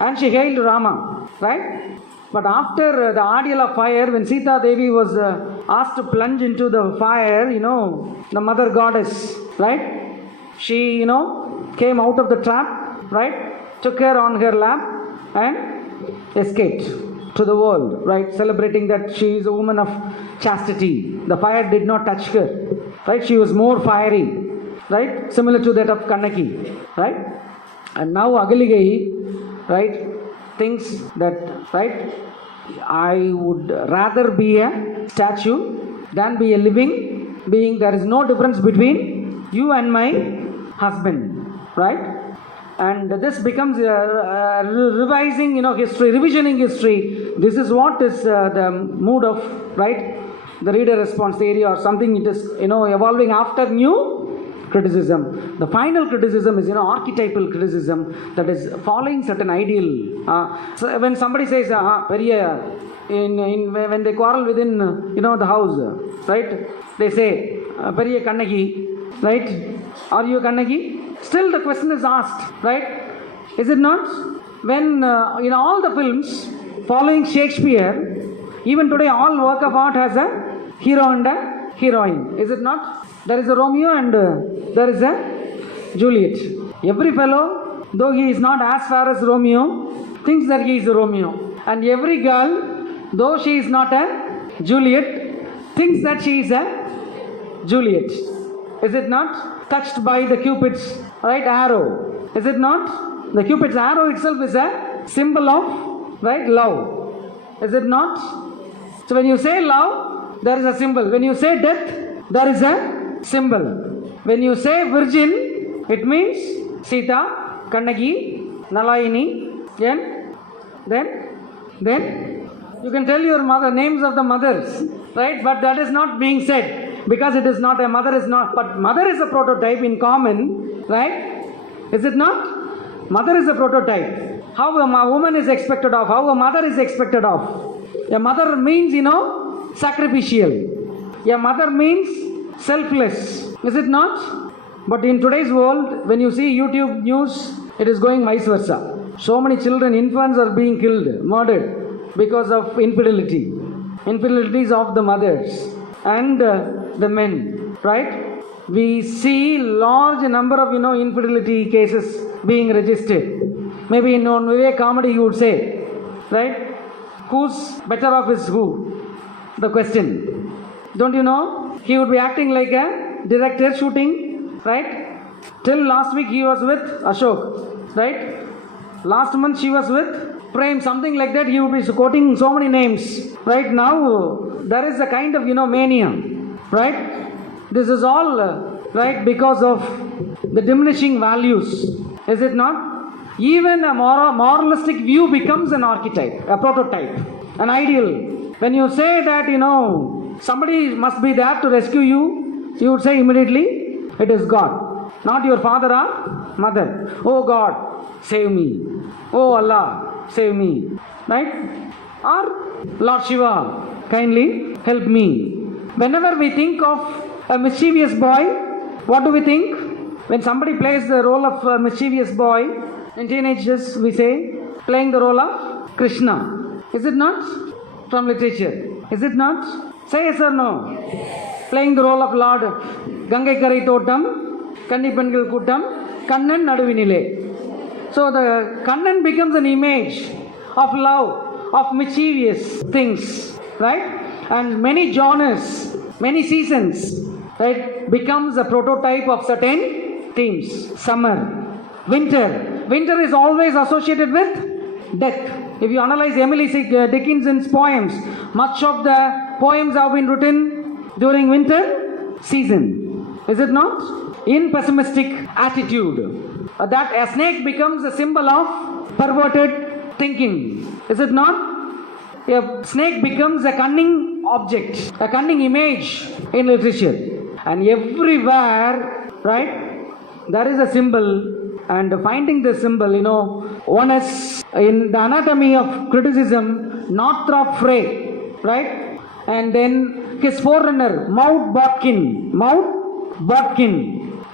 And she hailed Rama, right? But after the ordeal of fire, when Sita Devi was asked to plunge into the fire, the mother goddess, right? She, came out of the trap, right? Took her on her lap and escaped to the world, right? Celebrating that she is a woman of chastity. The fire did not touch her, right? She was more fiery, right? Similar to that of Kannaki, right? And now Agalige, right, thinks that, right, I would rather be a statue than be a living being there is no difference between you and my husband, right? And this becomes revising, history, revisioning history. This is what is the mood of, right, the reader response theory or something. It is, evolving after new criticism. The final criticism is, archetypal criticism, that is following certain ideal. So when somebody says, when they quarrel within, the house, right, they say, Periya Kannagi, right? Are you Kannagi? Still the question is asked, right? Is it not? When in all the films following Shakespeare, even today all work of art has a hero and a heroine. Is it not? There is a Romeo and there is a Juliet. Every fellow, though he is not as fair as Romeo, thinks that he is a Romeo. And every girl, though she is not a Juliet, thinks that she is a Juliet. Is it not? Touched by the Cupid's, right, arrow. Is it not? The Cupid's arrow itself is a symbol of, right, love. Is it not? So when you say love, there is a symbol. When you say death, there is a symbol. When you say virgin, it means Sita, Kannagi, Nalayini, then you can tell your mother names of the mothers, right? But that is not being said. Because it is not, a mother is not, but mother is a prototype in common, right? Is it not? Mother is a prototype. How a woman is expected of, how a mother is expected of. A mother means, sacrificial. A mother means selfless. Is it not? But in today's world, when you see YouTube news, it is going vice versa. So many children, infants are being killed, murdered because of infidelity. Infidelities of the mothers and the men, right? We see large number of, infidelity cases being registered. Maybe in Vivek comedy you would say, right? Who's better off is who? The question. Don't you know? He would be acting like a director shooting, right? Till last week he was with Ashok, right? Last month she was with Prem, something like that. He would be quoting so many names. Right now, there is a kind of, mania, right? This is all, right, because of the diminishing values. Is it not? Even a moralistic view becomes an archetype, a prototype, an ideal. When you say that, somebody must be there to rescue you, you would say immediately, it is God. Not your father or mother. Oh God, save me. Oh Allah, save me. Right? Or Lord Shiva, kindly help me. Whenever we think of a mischievous boy, what do we think? When somebody plays the role of a mischievous boy, in teenagers we say, playing the role of Krishna. Is it not? From literature. Is it not? Say yes or no. Playing the role of Lord Gangai Karai Thotam, Kandipangal Kuttam, Kannan Naduvinile. So the Kannan becomes an image of love, of mischievous things, right? And many genres, many seasons, right, becomes a prototype of certain themes. Summer, winter. Winter is always associated with death. If you analyze Emily Dickinson's poems, much of the poems have been written during winter season. Is it not? In pessimistic attitude. That a snake becomes a symbol of perverted thinking. Is it not? A snake becomes a cunning object, a cunning image in literature. And everywhere, right, there is a symbol. And finding the symbol, one is in the anatomy of criticism, Northrop Frey, right? And then his forerunner, Mountbatten,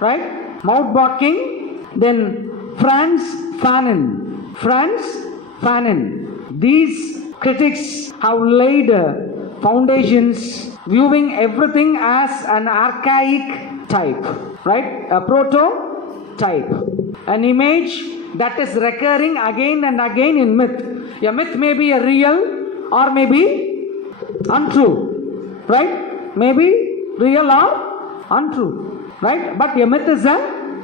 right? Mountbatten, then Franz Fanon. These critics have laid foundations, viewing everything as an archaic type, right? A prototype, an image that is recurring again and again in myth. A myth may be a real or may be untrue, right? May be real or untrue, right? But a myth is a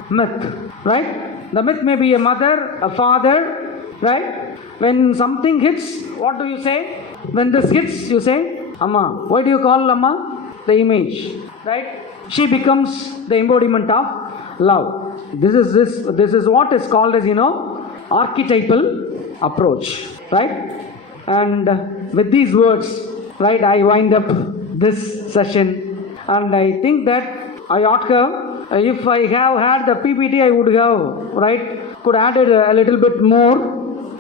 myth, right? The myth may be a mother, a father, right? When something hits, what do you say? When this hits, you say, Amma. Why do you call Amma? the image, right? She becomes the embodiment of love. This is what is called as, archetypal approach, right? And with these words, right, I wind up this session, and I think that I ought to, if I have had the PPT, I would have, right, could add it a little bit more,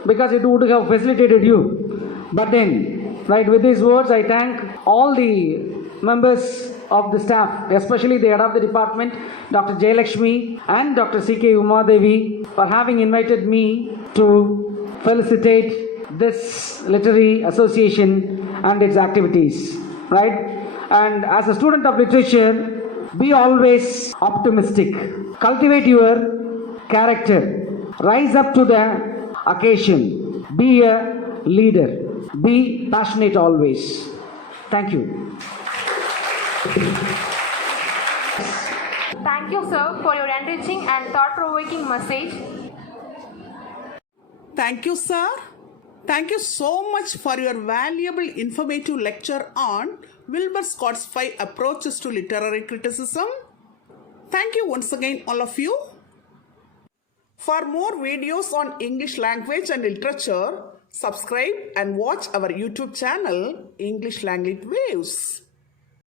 because it would have facilitated you. But then, right, with these words, I thank all the members of the staff, especially the head of the department, Dr. Jayalakshmi and Dr. C.K. Umadevi, for having invited me to felicitate this literary association and its activities, right? And as a student of literature, be always optimistic. Cultivate your character. Rise up to the occasion. Be a leader. Be passionate always. Thank you. Thank you, sir, for your enriching and thought-provoking message. Thank you, sir. Thank you so much for your valuable informative lecture on Wilbur Scott's 5 approaches to literary criticism. Thank you once again, all of you. For more videos on English language and literature, subscribe and watch our YouTube channel, English Language Waves.